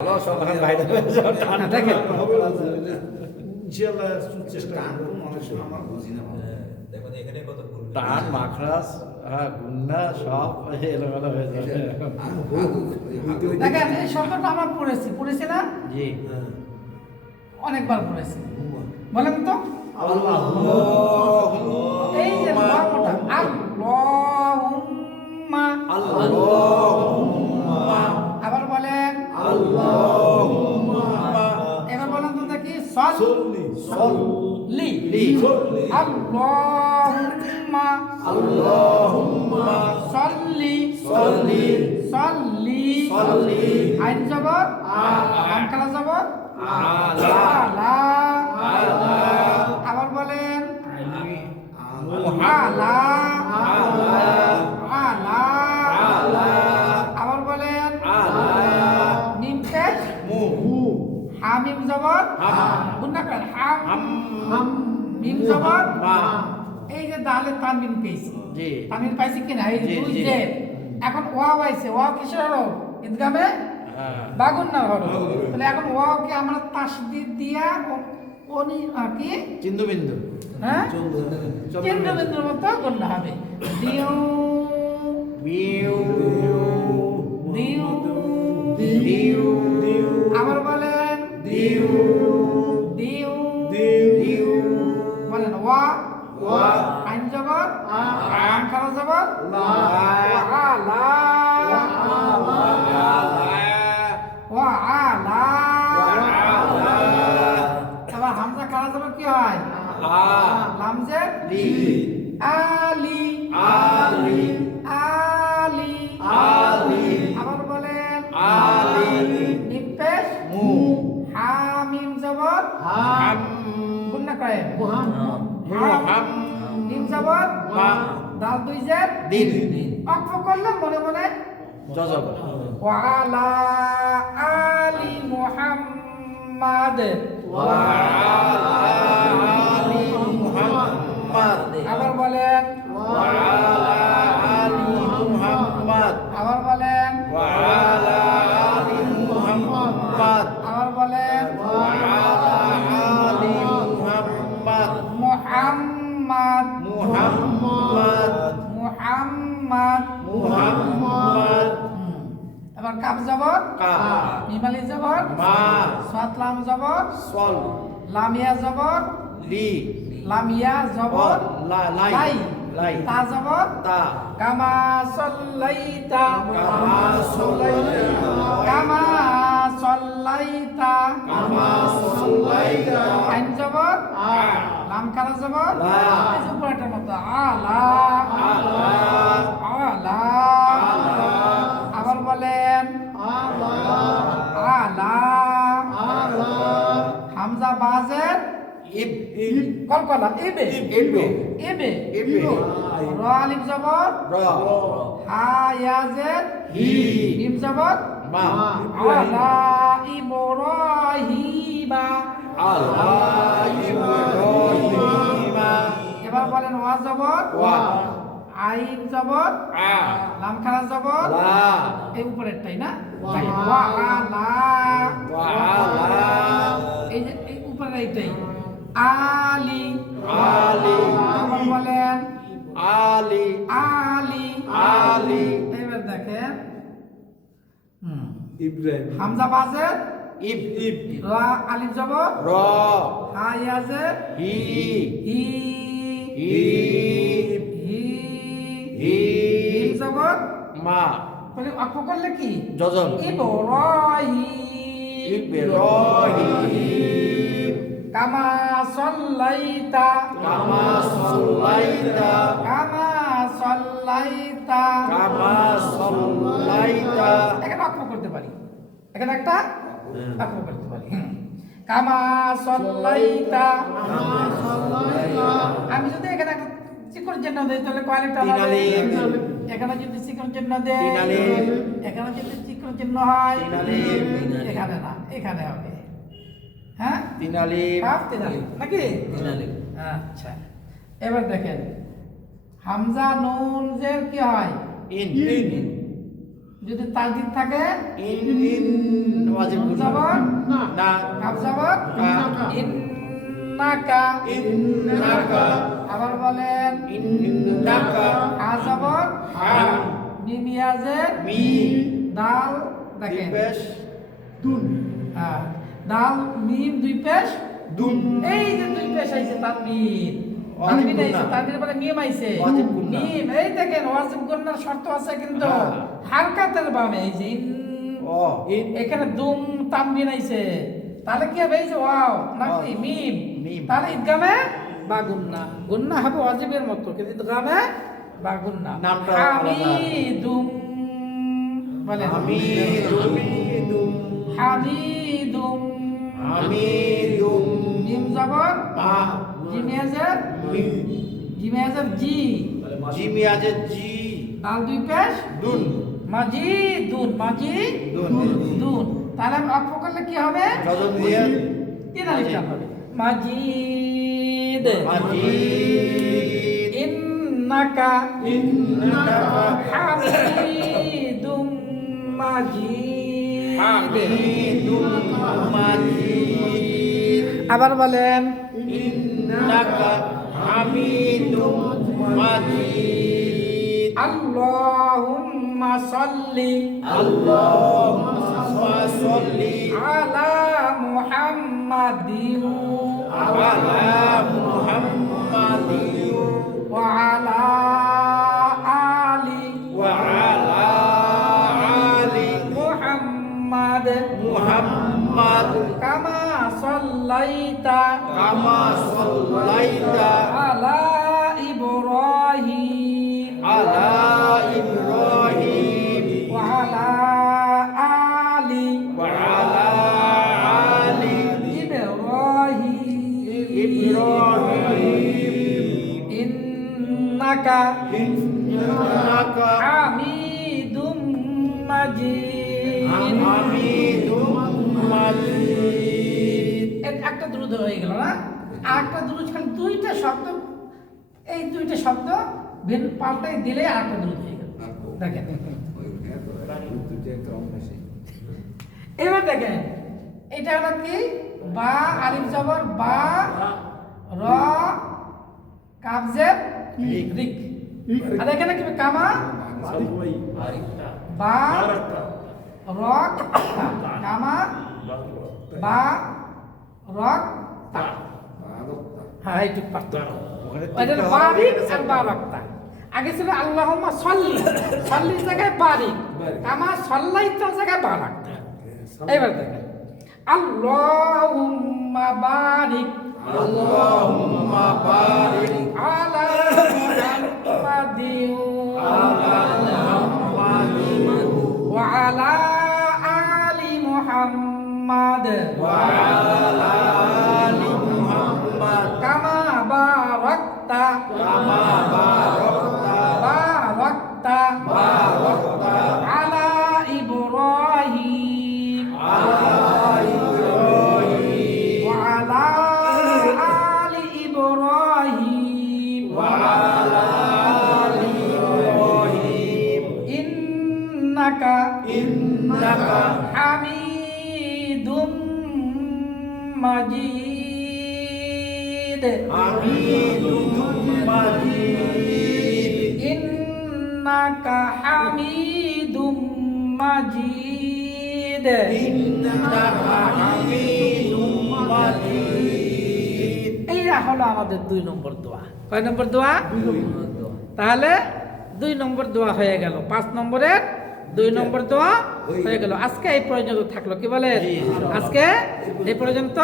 টান টান মাখরাস হ্যাঁ গুন্না সব এলোমেলো হয়ে যাবে। এই শব্দটা আমরা পড়েছি। পড়েছি না? জি। অনেকবার পড়েছি। বলেন তো। আল্লাহ এই যে আল্লাহুম্মা। আবার সল সল লি লি। সল্লি আল্লাহুম্মা আল্লাহুম্মা সল্লি সল্লি সল্লি সল্লি আইন জবর আ আম জবর আলা আলা আবার বলেন? আলা হাম হাম মিম জবর? মা এই যে দালে তানবিন পেয়েছি। জি। তানবিন পাইছি কিনা? এই যে দুই যে। এখন ওয়াও আইছে ওয়াও কিসের হলো? ইদগামে বাগুন্নার হলো। তাহলে এখন ওয়াওকে আমরা তাসদিদ দিয়া অনি কি? চিন্দু বিন্দু হ্যাঁ? চন্দ্র কেন্দ্রবিন্দুর মতো গণ্য হবে। দিউ বিউ লি আলি। আলি। আলি। আলি। আবার বলেন আলি। নিপেশ মু। হামিম জবর। হাম। গুন্না করেন মুহাম। নিম জবর। মা। দাল দুই জের দিন। অক্ষ করলে মনে মনে। জজব। ওয়ালা আলি মুহাম্মাদ। আলি মুহাম্মাদ। মুহাম্মদ। মুহাম্মাদ। এবার কাপ জবর? কা মিমালি জবর? মা। সাতলাম জবর? সল। লামিয়া জবর? লি। লামিয়া জবর? লা লাই। লাই। লাই। তা জবর? তা। কামা সল্লাইতা। কামা সলাইতা কামা সল্লাইতা। কামা আ লাম কালা জবর লা। উপরেরটার মতো আলা আলা। আবার বলেন আলা আলা হামজা বাজের ইব। কলকলা ইবে। ইবে। ইবে। ইবে। র আলিফ জবর? র। হা ইয়াজের হি। মিম জবর? মা। আলা ইব্রাহিমা। আলা ইব্রাহিমা। বলেন ওয়া জবর? ওয়া। আইন জবর? আ। লাম খারা জবর? লা। এই উপরেরটাই না? ওয়া। দেখেন, ওয়া আলা আলা এই যে এই উপরের এইটাই আলি। আলি। আবার বলেন। আলি। আলি। আলি। এবার দেখেন। হুম। ইব্রাহিম। হামজা বাজের? ইব ইব। রা আলিফ জবর? র। হা ইয়াজের? হি। হি। হি হি হি মিম জবর মা। বলে অক্ষ করলে কি? জজম ইব্রাহিম। ইব্রাহিম। কামা সল্লাইতা। কামা সলাইতা কামা সল্লাইতা। কামা সলাইতা এখানে অক্ষ করতে পারি। এখানে একটা অক্ষ করতে পারি। কামা সল্লাইতা। আমি যদি এখানে চিকন চিহ্ন দেই তাহলে কয়লেকটা হবে এখানে যদি চিকন চিহ্ন তিন আলিফ। এখানে যদি চিকন চিহ্ন হয় তিন এখানে না এখানে হবে। হ্যাঁ? তিন আলিফ কাফ তিন আলিফ নাকি? তিনালি আচ্ছা। এবার দেখেন হামজা নুন জের কি হয়? ইন। ইন। যদি তাকদির থাকে? ইন ইন ওয়াজিব না। না। কাফ জবর কা। ইন্নাকা। ইন্নাকা। আবার বলেন ইন্নাকা। মি দাল দেখেন। দুন। হ্যাঁ, দাল মিম দুই পেশ। দুন। এই যে দুই পেশ আইছে তানবির। ওয়াজিব তানবির আইছে গুন্না। তানবির মিম আইছে। মিম এই দেখেন ওয়াজিব গুন্নার শর্ত আছে কিন্তু। হারকাতের বামে এই যে এখানে দুম তানবির আইছে। তাহলে কি হবে? এই যে ওয়াও নাকি। মিম। তাহলে ঈদগামে বা গুন্না গুন্না হবে ওয়াজিবের মতো কিন্তু ঈদগামে বা গুন্না নামটা। হামিদুম। বলেন। হামিদুম। হামিদুম। হামিদুম। মিম জবর। মা জিমেজের মিম জিমেজের জি। জিমি আছে জি। দাল দুই পেশ। দুন। মাজি দুন মাজি দুন। দুন। তাহলে অক্ষ করলে কি হবে? তিন আলিফ মাজিদ। মাজিদ। ইন্নাকা ইন্নাকা হামিদুম মাজিদ। হামিদুম মাজিদ। আবার বলেন। ইন্নাকা হামিদুম মাজিদ। আল্লাহুম্মা সাল্লি আল্লাহুম্মা সাল্লি আলা মুহাম্মাদিন আলা মুহাম্মাদিন ওয়া আলা আলি ওয়া আলা আলি মুহাম্মাদ মুহাম্মাদ কামা সাল্লাইতা কামা হামিদুম মাজিদ। হামিদুম মাজিদ একটা দ্রুত হয়ে গেল না? আর একটা দ্রুত দুইটা শব্দ। এই দুইটা শব্দ ভিন পাল্টাই দিলে আর একটা দ্রুত হয়ে গেল। দেখেন। এবার দেখেন, এটা হলো কি? বা, আলিফ জবর, বা, র কাবজের রিক আর এখানে কি কামা? বা রক কামা? বা রক তা। হ্যাঁ এইটুক পার্থক্য। বারিক আগে ছিল আল্লাহুম্মা সাল্লি। সাল্লির জায়গায় বারিক। কামা সাল্লাইতার জায়গায় বারাক্তা। এবার দেখেন। আল্লাহুম্মা বারিক। আল্লাহুম্মা বারিক আলা মুহাম্মাদিন। ওয়া আলা আলি মুহাম্মাদ আলি মুহাম্মাদ। কামা বারাক্তা। কামা বারাকতা বারাক্তা। বারাকতা। ইন্নাকা ইন্নাকা হামিদুম মাজিদ। হামিদুম মাজিদ ইন্নাকা হামিদুম মাজিদ। ইন্নাকা হামিদুম মাজিদ এইটা হলো আমাদের দুই নম্বর দোয়া। কয় নম্বর দোয়া। তাহলে দুই নম্বর দোয়া হয়ে গেল। পাঁচ নম্বরের দুই নম্বর দোয়া হয়ে গেল। আজকে এই পর্যন্ত থাকল। কি বলে? আজকে এই পর্যন্ত